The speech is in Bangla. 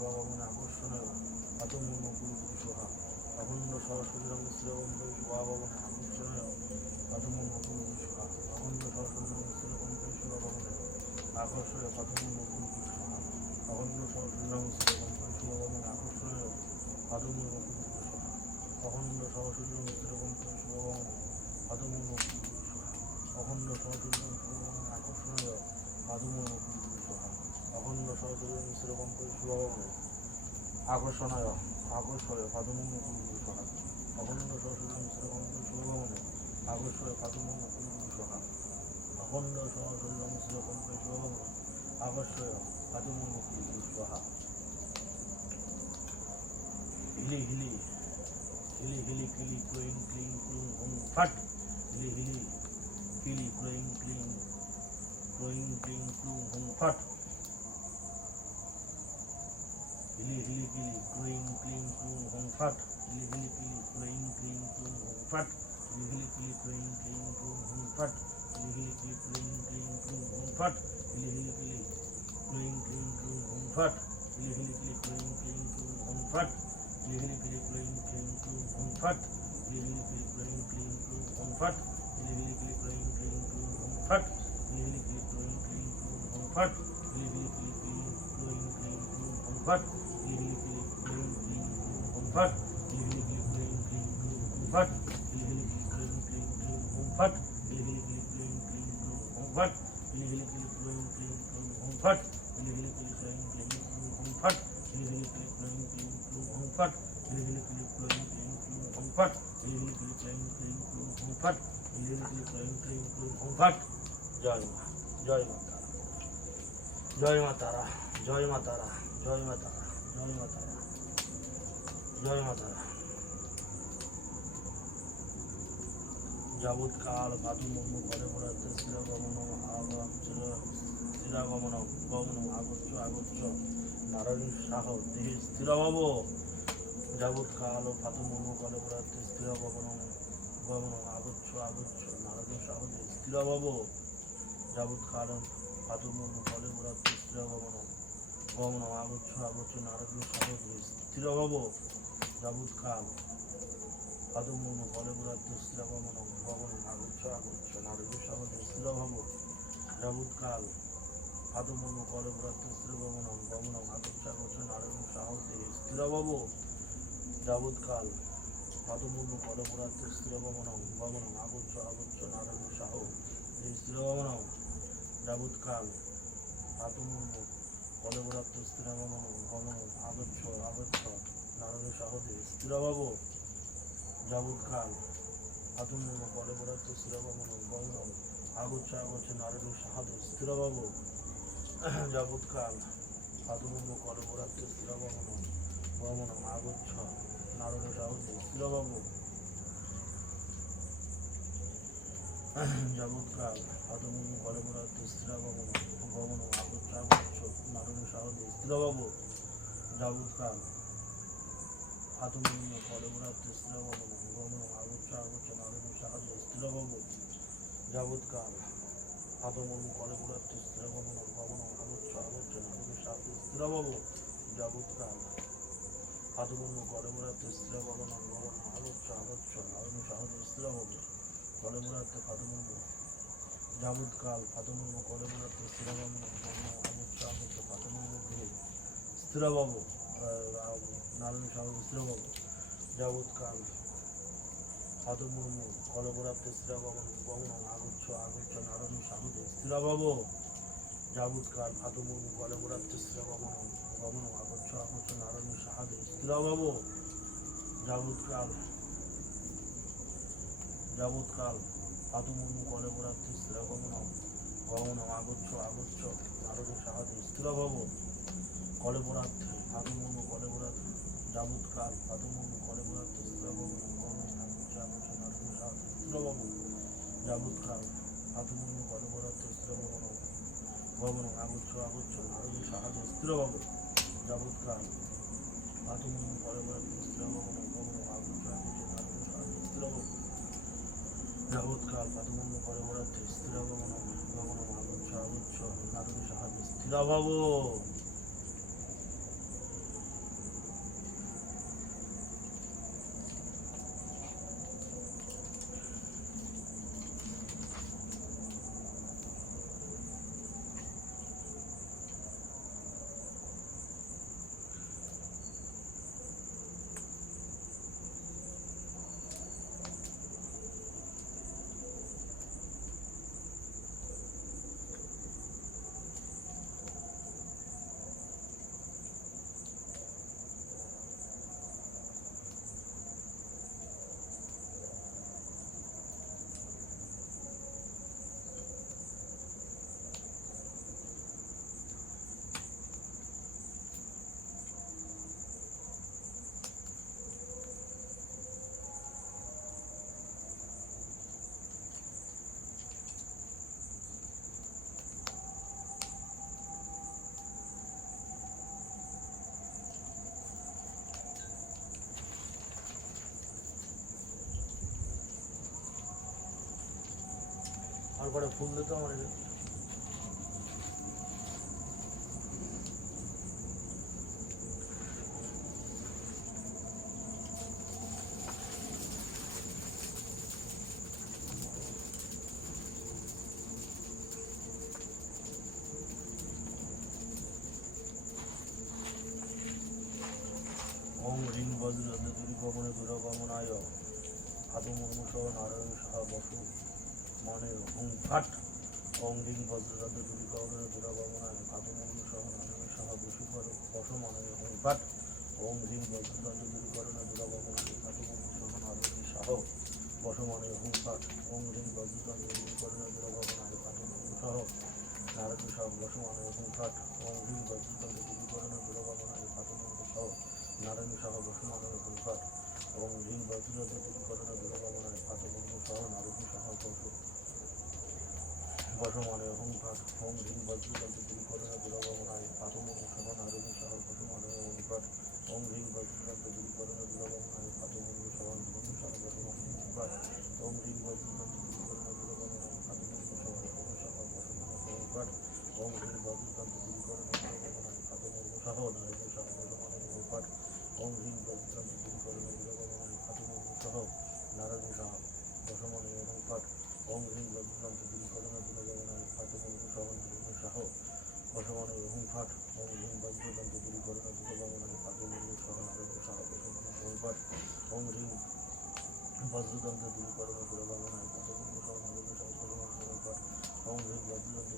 শুভাগমনে আকর্ষণীয় পাতমূর্ম কুরু কুরু সোহা অখণ্ড সরস্বতী মিশ্র কম্পই শুভাগমনে আকর্ষণীয় পাতমূর্ম কুরু কুরু সোহা অখণ্ড সরস্বতী মিশ্র কম্পই শুভাগমনে আকর্ষণীয় পাতমূর্ম কুরু কুরু সোহা অখণ্ড সরস্বতী মিশ্র কম্পই শুভাগমনে আকর্ষণীয় পাতমূর্ম কুরু কুরু সোহা অখণ্ড সরস্বতী মিশ্র কম্পই শুভাগমনে পাতমূর্ম কুরু কুরু সোহা অখণ্ড সরস্বতী শুভাগমনে আকর্ষণীয় পাতমূর্ম কুরু কুরু সোহা অখণ্ড সরস্বতী মিশ্র কম্পই শুভাগমনে আকর্ষণীয় পাদমূর্ম কুরু কুরু সোহা অখণ্ড সরস্বতী মিশ্র কম্পই শুভভবনে আকর্ষণীয় পাদমূর্ম কুরু কুরু সোহা অখণ্ড সরস্বতী মিশ্র কম্পই শুভভবনে আকর্ষণীয় পাদমূর্ম কুরু কুরু সোহা হিলি হিলি হিলি হিলি, কিলি ক্লোইং ক্লিং, ক্লুং হুং ফাট। হিলি হিলি, কিলি ক্লোইং ক্লিং ক্লোইং ক্লিং, ক্লুং হুং ফাট। Hili hili pili, cling cling cling, hong fat. Hili hili pili, cling cling cling, hong fat. Hili hili pili, cling cling cling, hong fat. Hili hili pili, cling cling cling, hong fat. Hili hili pili, cling cling cling, hong fat. Hili hili pili, cling cling cling, hong fat. Hili hili pili, cling cling fat. Cling cling hong fat. Hili hili pili, cling cling fat. Cling cling hong fat. ক্লুং হুং ফাট হিলি হিলি কিলি ক্লোইং ক্লিং ক্লুং হুং ফাট হিলি হিলি কিলি ক্লোইং ক্লিং ক্লুং হুং ফাট হিলি হিলি কিলি ক্লোইং ক্লিং ক্লুং হুং ফাট হিলি হিলি কিলি ক্লোইং ক্লিং ক্লুং হুং ফাট হিলি হিলি কিলি ক্লোইং ক্লিং ক্লুং হুং ফাট হিলি হিলি কিলি ক্লোইং ক্লিং ক্লুং হুং ফাট হিলি হিলি কিলি ক্লোইং ক্লিং ক্লুং হুং ফাট হিলি হিলি কিলি ক্লোইং ক্লিং ক্লুং হুং ফাট হিলি হিলি কিলি ক্লোইং ক্লিং ক্লুং হুং ফাট হিলি হিলি কিলি ক্লোইং ক্লিং ক্লুং হুং ফাট জয় মা জয় মা তারা জয় মা তারা জয় মা তারা জয় মা তারা জয় মা তারা জয় মা তারা যাবৎকাল ভাদু মুর্মু ঘরে পড়াতে স্থিরগমন স্থিরাগমন গমন আগচ্ছ আগচ্ছ। নারায়ণ সাহ, দেহে স্থিরভব। যাবৎকাল ভাদু মুর্মু ঘরে পড়াতে স্থিরগমন গমন আগচ্ছ আগচ্ছ। নারায়ণ সাহ, দেহে স্থিরভব। যাবৎকাল ভাদু মুর্মু ঘরে পড়াতে স্থিরগমন গমন আগচ্ছ আগচ্ছ নারায়ণ সাহ দেহে স্থিরভব যাবৎকাল পদমূল ফলগুলাদ্য স্থিরগমন ভবন আগচ্ছ আগচ্ছ নারী সহজে স্থিরভব যাবৎকাল পদমূল ফলগুলাদ্য স্থিরগমন ভবন আগচ্ছ আগচ্ছ নারী সহজে স্থিরভব যাবৎকাল পদমূল ফলগুলাদ্য স্থিরগমন ভবন আগচ্ছ আগচ্ছ নারী সহ স্থিরগমন যাবৎকাল পদমূল ফলগুলাদ্য স্থিরগমন ভবন আগচ্ছ আগচ্ছ নারী সহজে স্থিরভব যাবৎকাল আতুমূর্ণ পরপরার্থ স্থিরভবন গৌরব আগচ্ছ আগচ্ছ নারদ সাহাদে স্থিরভব যাবৎকাল আতুমূর্ণ পরপরার্থ স্থিরভবন গমন আগচ্ছ নারদ সাহদে স্থিরভব যাবৎকাল আতুমূর্ণ পরপরার্থ স্থিরভবন গমন আগচ্ছ আগচ্ছ নারদ সাহদে স্থিরভব যাবৎকাল আতুমূর্ণ পরপরার্থ স্থিরভবন গমন আগচ্ছ আগচ্ছ নারদ সাহদে স্থিরভব যাবৎকাল আতমূর্ণ পরপরার্থ স্থিরভবন গমন আগচ্ছ আগচ্ছ নারদ সাহদে স্থিরভব যাবৎকাল আতমূর্ণ পরপরার্থ স্থিরভবন গমন আগচ্ছ কলমরার্থ ফাতমূর্ণ যাবৎকাল স্থিরভবন গমন আগচ্ছ আগচ্ছ গৃহে। স্থিরভব নারায়ণ সাহস স্থিরভব যাবৎকাল হাতমুর্মু কলপরাপ্ত স্থিরভবন গমন আগচ্ছ আগচ্ছ নারায়ণ সাহুদে স্থিরভব যাবৎকাল হাতমুর্মু কলপরাপ্ত স্থিরভবন গমন আগচ্ছ আগচ্ছ নারায়ণ সাহাদে স্থিরভব যাবৎকাল যাবৎকাল হাতমুর্মু কলপরাপ্ত স্থিরভবন গমন আগচ্ছ আগচ্ছ নারায়ণ সাহাদে স্থিরভব কলপরার্থে আদমূর্ণ কলপরার্থ যাবৎকাল আদমূর্ণ কলপরার্থ স্থিরভবন গমন আগচ্ছ আগচ্ছ নারায়ণ সাহাদে স্থিরভব যাবৎকাল আদমূর্ণ কলপরার্থ স্থিরভবন গমন আগচ্ছ আগচ্ছ নারায়ণ সাহাদে স্থিরভব যাবৎকাল আদমূর্ণ কলপরার্থ স্থিরভবন গমন আগচ্ছ আগচ্ছ নারায়ণ সাহাদে স্থিরভব যাবৎকাল আদমূর্ণ কলপরার্থ স্থিরভবন গমন আগচ্ছ আগচ্ছ নারায়ণ সাহাদে স্থিরভব করে ফুল দিত আমার। ওম হ্রিং বজ্রদুরি গমনে দুরগমনায় আদমনুসহ নারায়ণ সাহা বসু মনে হুং ফাট। ওম হ্রিং বজ্রদুরি গমনে দুরগমনায় আদমনুসহ নারায়ণ সাহা বসু কর বস মনে হুং ফাট। ওম হ্রিং বজ্রদুরি করণে দুরগমনায় আদমনুসহ নারায়ণ সাহ বস মনে হুং ফাট। ওম হ্রিং বজ্রদুরি করণে দুরগমনায় আদমনুসহ নারায়ণ সাহ বস মনে হুং ফাট। ওম হ্রিং বজ্রদুরি করণে দুরগমনায় আদমনুসহ নারায়ণ সাহ বসুমানব সংকট এবং ঋণ বজ্রদ দূরীকরণ দুরগমনায় পাতবন্ধু সহ নারদী সাহ বসু বসমানে অহংকার ওম ঋণ বজ্রদ দূরীকরণ দুরগমনায় পাতবন্ধু সহ নারদী সাহ বসমানে অহংকার ওম ঋণ বজ্রদ দূরীকরণ দুরগমনায় পাতবন্ধু সহ নারদী সাহ বসমানে অহংকার ওম ঋণ বজ্রদ দূরীকরণ দুরগমনায় পাতবন্ধু সহ নারদী সাহ বসমানে অহংকার ওম ঋণ বজ্রদ দূরীকরণ দুরগমনায় পাতবন্ধু সহ নারদী সাহ বসমানে অহংকার ওম হ্রিং বজ্রন্ত দূরীকরণ দুরগমনায় ফাতিমন্দ সহ নারায়ণ সাহা বসমনে এবং পাঠ ওম হ্রিং বজ্রন্ত দূরীকরণ দুরগমনায় ফাতিমন্দ সহ নারায়ণ সাহ বসমনে এবং পাঠ ওম হ্রিং বজ্রদন্ত দূরীকরণ দুরগমনায় ফাতিমন্দ সহ নারায়ণ সাহ বসমনে এবং পাঠ ওম হ্রিং বজ্রদন্ত দূরীকরণ দুরগমনায় ফাতিমন্দ সহ নারায়ণ সাহ বসমনে এবং পাঠ ওম হ্রিং বজ্রদন্ত